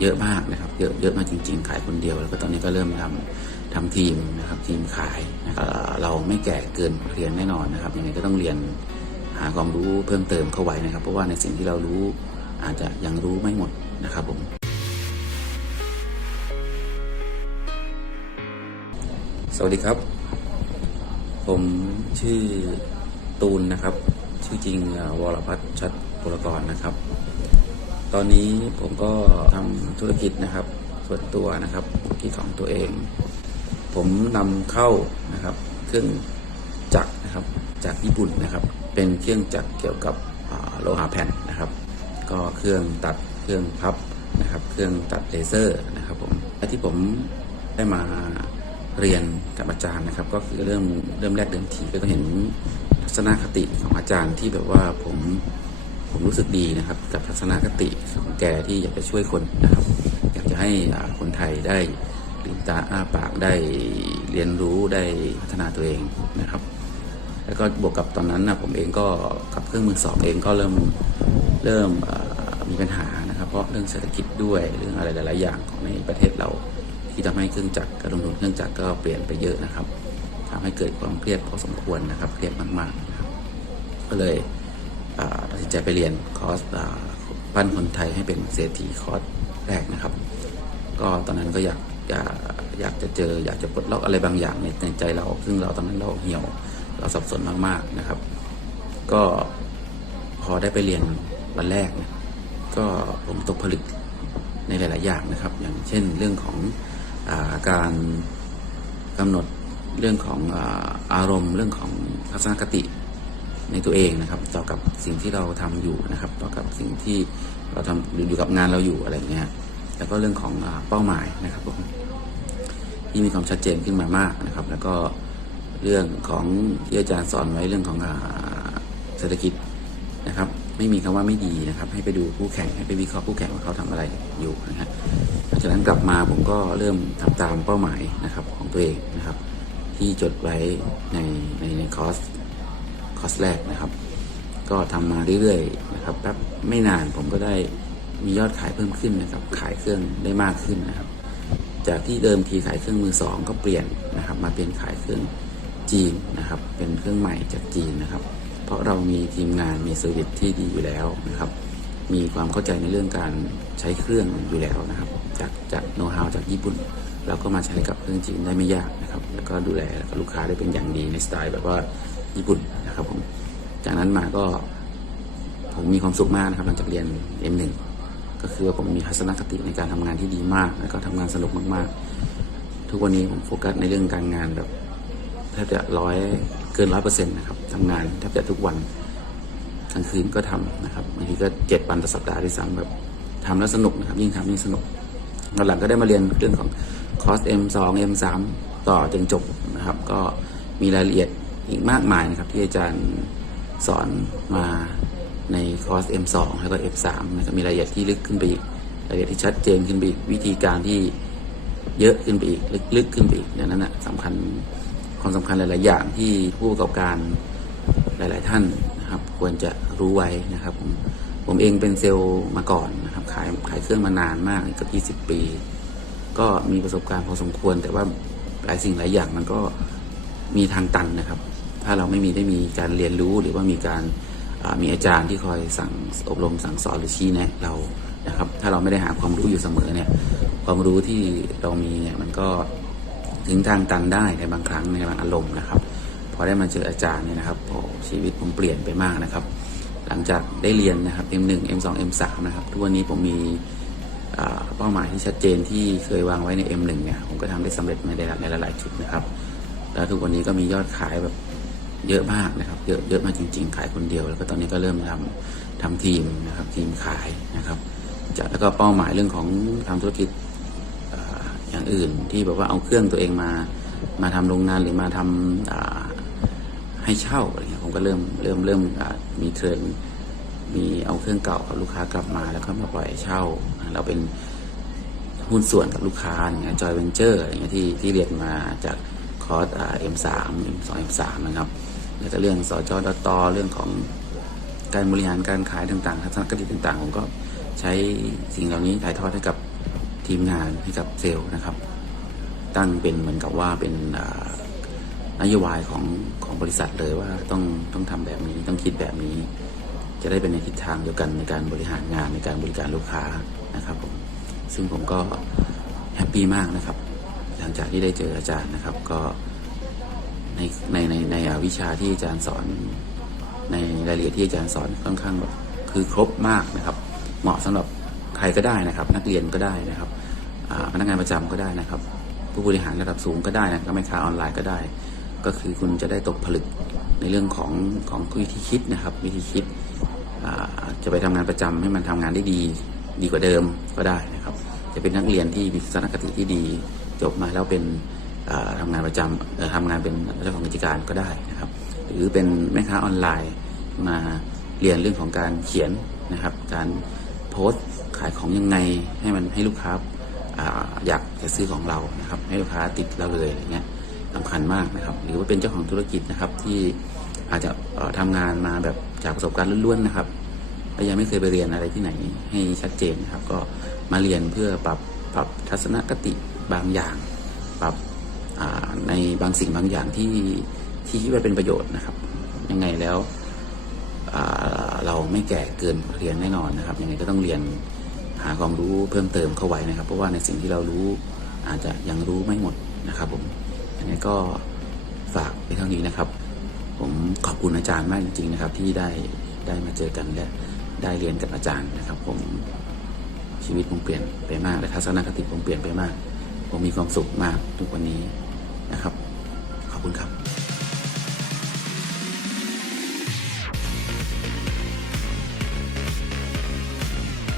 เยอะมากนะครับ เยอะเยอะมากจริง ๆ ขายคนเดียว แล้วก็ตอนนี้ก็เริ่มทำทำทีมนะครับทีมขายนะครับเราไม่แก่เกินเรียนแน่นอนนะครับยังไงก็ต้องเรียนหาความรู้เพิ่มเติมเข้าไว้นะครับ เพราะว่าในสิ่งที่เรารู้อาจจะยังรู้ไม่หมดนะครับผมสวัสดีครับ ผมชื่อตูนนะครับ ชื่อจริงเอ่อวรพัฒน์ชัดปุรกรนะครับ ตอนนี้ผมก็ทำธุรกิจนะครับ ส่วนตัวนะครับธุรกิจของตัวเอง ผมนำเข้านะครับ เครื่องจักรนะครับจากญี่ปุ่นนะครับ เป็นเครื่องจักรเกี่ยวกับโลหะแผ่นนะครับ ก็เครื่องตัดเครื่องพับนะครับ เครื่องตัดเลเซอร์นะครับผมและที่ผมได้มาเรียนกับอาจารย์นะครับ ก็คือเริ่มเริ่มแรกเดิมทีก็เห็นทัศนคติของอาจารย์ที่แบบว่าผม ผมรู้สึกดีนะครับ กับทัศนคติของแกที่อยากจะช่วยคนนะครับ อยากจะให้คนไทยได้ลืมตาอ้าปากได้เรียนรู้ได้พัฒนาตัวเองนะครับ แล้วก็บวกกับตอนนั้นนะผมเองก็กับเครื่องมือสองเองก็เริ่มเริ่มมีปัญหานะครับ เพราะเรื่องเศรษฐกิจด้วยเรื่องอะไรหลาย ๆ อย่างของในประเทศเรา ที่ทำให้เครื่องจักรการลงทุนเครื่องจักรก็เปลี่ยนไปเยอะนะครับทำให้เกิดความเครียดพอสมควรนะครับเครียดมากๆนะครับก็เลย อ่าตัดสินใจไปเรียนคอร์สปั้นคนไทยให้เป็นเศรษฐีคอร์สแรกนะครับ ก็ตอนนั้นก็อยากอยากอยากจะเจออยากจะปลดล็อกอะไรบางอย่างในใจเรา ซึ่งเราตอนนั้นเราเหี่ยวเราสับสนมากๆนะครับ ก็พอได้ไปเรียนวันแรกเนี่ยก็ผมตกผลึกในหลาย ๆ อย่างนะครับ อย่างเช่นเรื่องของอาการกำหนดเรื่องของอาอารมณ์ เรื่องของทัศนคติ ในตัวเองนะครับ ต่อกับสิ่งที่เราทำอยู่นะครับ ต่อกับสิ่งที่เราทำอยู่กับงานเราอยู่อะไรเงี้ยแล้วก็เรื่องของเป้าหมายนะครับผมที่มีความชัดเจนขึ้นมามากนะครับ แล้วก็เรื่องของที่อาจารย์สอนไว้เรื่องของเศรษฐกิจนะครับ ไม่มีคำว่าไม่ดีนะครับ ให้ไปดูคู่แข่งให้ไปวิเคราะห์คู่แข่งว่าเขาทำอะไรอยู่นะฮะหลังจากนั้นกลับมาผมก็เริ่มทำตามเป้าหมายนะครับของตัวเองนะครับ ที่จดไว้ในในในคอร์ส คอร์สแรกนะครับ ก็ทำมาเรื่อยๆนะครับแป๊บไม่นานผมก็ได้มียอดขายเพิ่มขึ้นนะครับ ขายเครื่องได้มากขึ้นนะครับ จากที่เดิมทีขายเครื่องมือสองก็เปลี่ยนนะครับ มาเป็นขายเครื่องจีนนะครับ เป็นเครื่องใหม่จากจีนนะครับ เพราะเรามีทีมงานมีเซอร์วิสที่ดีอยู่แล้วนะครับ มีความเข้าใจในเรื่องการใช้เครื่องอยู่แล้วนะครับ จากจากโน้ตฮาวจากญี่ปุ่นเราก็มาใช้กับเครื่องจีนได้ไม่ยากนะครับ แล้วก็ดูแลลูกค้าได้เป็นอย่างดีในสไตล์แบบว่า ญี่ปุ่นนะครับผม จากนั้นมาก็ผมมีความสุขมากนะครับหลังจากเรียน M1 ก็คือว่าผมมีทัศนคติในการทำงานที่ดีมาก แล้วก็ทำงานสนุกมากๆ ทุกวันนี้ผมโฟกัสในเรื่องการงานแบบแทบจะร้อยเกินร้อยเปอร์เซ็นต์นะครับทำงานแทบจะทุกวันกลางคืนก็ทำนะครับบางทีก็เจ็ดวันต่อสัปดาห์ที่ซ้ำแบบทำแล้วสนุกนะครับยิ่งทำยิ่งสนุกตอนหลังก็ได้มาเรียนเรื่องของคอร์ส M2 M3 ต่อจนจบนะครับ ก็มีรายละเอียด อีกมากมายนะครับที่อาจารย์สอนมาในคอร์ส M2 แล้วก็ F3 นะครับมีรายละเอียดที่ลึกขึ้นไปอีกรายละเอียดที่ชัดเจนขึ้นไปอีกวิธีการที่เยอะขึ้นไปอีกลึกๆขึ้นไปอีกดังนั้นนะสำคัญความสำคัญหลายๆอย่างที่ผู้ประกอบการหลาย ๆ ท่านนะครับควรจะรู้ไว้นะครับผมผมเองเป็นเซลล์มาก่อนนะครับขายขายเครื่องมานานมากเกือบ20 ปี ก็มีประสบการณ์พอสมควร แต่ว่าหลายสิ่งหลายอย่างมันก็มีทางตันนะครับ ถ้าเราไม่มีได้มีการเรียนรู้หรือว่ามีการมีอาจารย์ที่คอยสั่งอบรมสั่งสอนหรือชี้แนะเรานะครับ ถ้าเราไม่ได้หาความรู้อยู่เสมอเนี่ย ความรู้ที่เรามีเนี่ยมันก็ถึงทางตันได้ในบางครั้งในบางอารมณ์นะครับพอได้มาเจออาจารย์เนี่ยนะครับโอ้ชีวิตผมเปลี่ยนไปมากนะครับ หลังจากได้เรียนนะครับ M1 M2 M3 นะครับทุกวันนี้ผมมีเป้าหมายที่ชัดเจนที่เคยวางไว้ใน M1 เนี่ยผมก็ทำได้สำเร็จมาในในหลายๆจุดนะครับ แล้วทุกวันนี้ก็มียอดขายแบบ เยอะมากนะครับ เยอะเยอะมากจริง ๆ ขายคนเดียว แล้วก็ตอนนี้ก็เริ่มทำทำทีมนะครับทีมขายนะครับจากแล้วก็เป้าหมายเรื่องของทำธุรกิจออย่างอื่นที่แบบว่าเอาเครื่องตัวเองมามาทำโรงงานหรือมาทำอ่าให้เช่าอะไรเงี้ยผมก็เริ่มเริ่มเริ่มมีเทรนมีเอาเครื่องเก่ากับลูกค้ากลับมาแล้วก็มาปล่อยเช่า เราเป็นหุ้นส่วนกับลูกค้าอย่างเงี้ยจอยเวนเจอร์อะไรเงี้ยที่ที่เรียนมาจากคอร์สเอ็มสามเอ็มสองเอ็มสามนะครับ แล้วก็เรื่องสจดตเรื่องของการบริหารการขายต่างๆทัศนคติต่างๆ ผมก็ใช้สิ่งเหล่านี้ถ่ายทอดให้กับทีมงานให้กับเซลล์นะครับ ตั้งเป็นเหมือนกับว่าเป็นนโยบายของของบริษัทเลยว่าต้องต้องทำแบบนี้ต้องคิดแบบนี้ จะได้เป็นในทิศทางเดียวกันในการบริหารงานในการบริการลูกค้านะครับผมซึ่งผมก็แฮปปี้มากนะครับ หลังจากที่ได้เจออาจารย์นะครับก็ ในในในในวิชาที่อาจารย์สอนในรายละเอียดที่อาจารย์สอนค่อนข้างแบบคือครบมากนะครับ เหมาะสำหรับใครก็ได้นะครับ นักเรียนก็ได้นะครับพนักงานประจำก็ได้นะครับ ผู้บริหารระดับสูงก็ได้นะครับแม่ค้าออนไลน์ก็ได้ ก็คือคุณจะได้ตกผลึกในเรื่องของของวิธีคิดนะครับ วิธีคิดจะไปทำงานประจำให้มันทำงานได้ดีดีกว่าเดิมก็ได้นะครับ จะเป็นนักเรียนที่มีทัศนคติที่ดี จบมาแล้วเป็น อ่าทำงานประจำเอ่อทำงานเป็นเจ้าของกิจการก็ได้นะครับ หรือเป็นแม่ค้าออนไลน์มาเรียนเรื่องของการเขียนนะครับ การโพสต์ขายของยังไงให้มันให้ลูกค้าอยากจะซื้อของเรานะครับ ให้ลูกค้าติดเราเลยอย่างเงี้ยสำคัญมากนะครับ หรือว่าเป็นเจ้าของธุรกิจนะครับที่อาจจะเอ่อทำงานมาแบบจากประสบการณ์ล้วนๆนะครับและยังไม่เคยไปเรียนอะไรที่ไหนให้ชัดเจนนะครับ ก็มาเรียนเพื่อปรับปรับทัศนคติบางอย่าง ปรับ ในบางสิ่งบางอย่างที่ที่คิดว่าเป็นประโยชน์นะครับ ยังไงแล้วเราไม่แก่เกินเรียนแน่นอนนะครับ ยังไงก็ต้องเรียนหาความรู้เพิ่มเติมเข้าไว้นะครับ เพราะว่าในสิ่งที่เรารู้อาจจะยังรู้ไม่หมดนะครับผมยังไงก็ฝากไปเท่านี้นะครับ ผมขอบคุณอาจารย์มากจริงๆนะครับ ที่ได้ได้มาเจอกันและได้เรียนกับอาจารย์นะครับ ผมชีวิตผมเปลี่ยนไปมากและทัศนคติผมเปลี่ยนไปมาก ผมมีความสุขมากทุกวันนี้ นะครับ ขอบคุณครับ